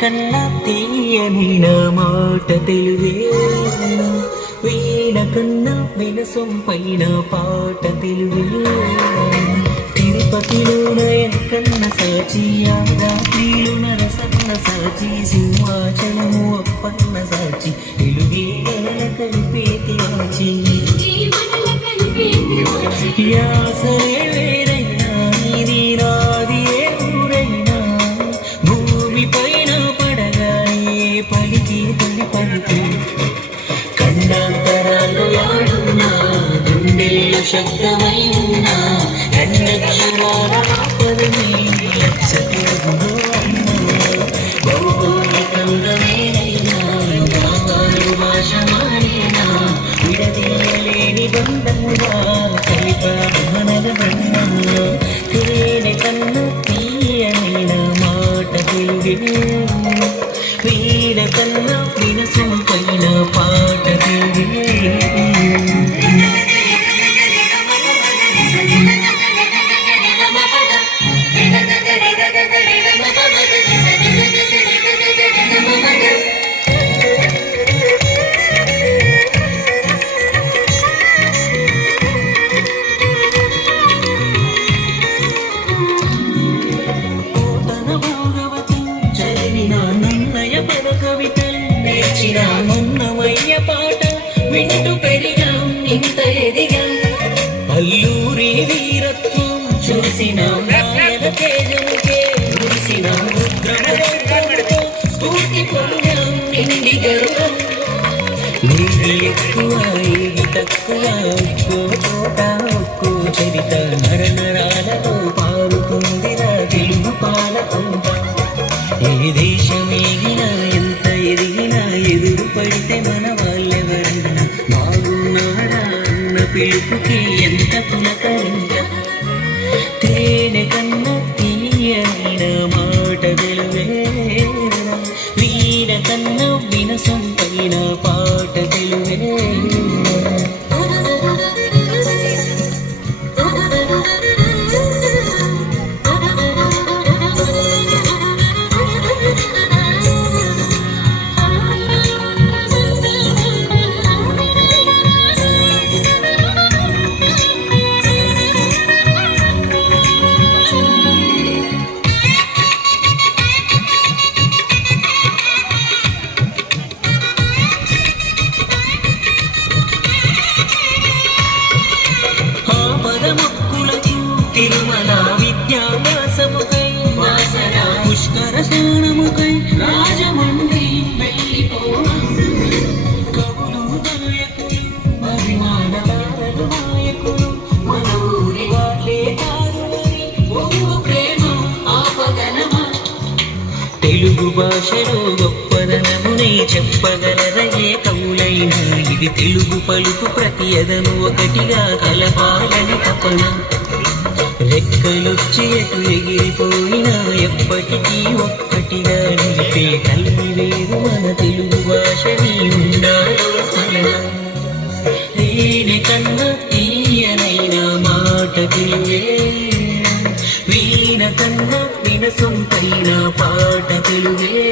కన్నా తీయనైన మాట తెలుగే, వీణ కన్నా వినసొంపైన పాట తెలుగే. తిరుపతిలోన ఎంకన్న సాచి, యాదాద్రిలో నరసన్న సాచి, సింహాచలము అప్పన్న సాచి, తెలుగే మనల కలిపేటి వాచి. యాసరే వేరైనా ఇది నాది ఏ ఊరైనా, భూమి పైన పడగానే పలికి తొలి పలికి. ఖండాంతరాలు ఆడున్నా, గుండెల్లో శబ్దమై ఉన్నా, అన్నక్షరాల పదమే లక్ష తెలుగులో భౌగోళికంగా వేరైనా, భావాలు భాష మారినా, విడదీయలేని బంధంగా కలిపానగ బంధంగా. తేనె కన్నా తీయనైన మాట తెలుగే, వీణ కన్నా వినసొంపైన పాట తెలుగే. నేర్చిన మొన్నమయ్య పాట వింటూ పెరిగాం, ఇంత ఎదిగాం. అల్లూరి వీరత్వం చూసిన నాయక తేజముకే చూసిన రుద్రమతో స్ఫూర్తి పొందాం నిండి గర్వం. నీది ఎక్కువ ఏది తక్కువ, ఒక్కో తోట ఒక్కో చరిత, నర నరాలలో పారుతుందిరా తెలుగు పాలకుంట. ఏ దేశమేగినా ఎంత ఎదిగినా, ఎదురు పడితే మన వాళ్ళెవరన్నా బాగున్నారా అన్న పిలుపుకి ఎంత పులకరించ. తేనె కన్నా తీయనైన మాట తెలుగే, వీణ కన్నా వినసొంపైన పాట తెలుగే. తిరుమల విద్యాభ్యాసముకై వాసన పుష్కర స్నానముకై రాజమండ్రి వెళ్ళిపోవా. కవులు నాయకులు అభిమానాలు నాయకులు మన ఊరి వాళ్ళే కారులని ఒంగు ప్రేమ ఆపగలమా. తెలుగు భాషలో గొప్పదనమునే చెప్పగలరయే కవులైనా, ఇది తెలుగు పలుకు ప్రతి ఎదను ఒకటిగా కలపాలని తపన. రెక్కలొచ్చి ఎటు ఎగిరిపోయినా ఎప్పటికీ ఒక్కటిగా నిలిపే కల్వి వేరు మన తెలుగు భాషని ఉండాలో స్మరణ. దీని కన్నా తీయనైన మాట తెలుగే, వీణ కన్నా వినసొంపైన పాట తెలుగే.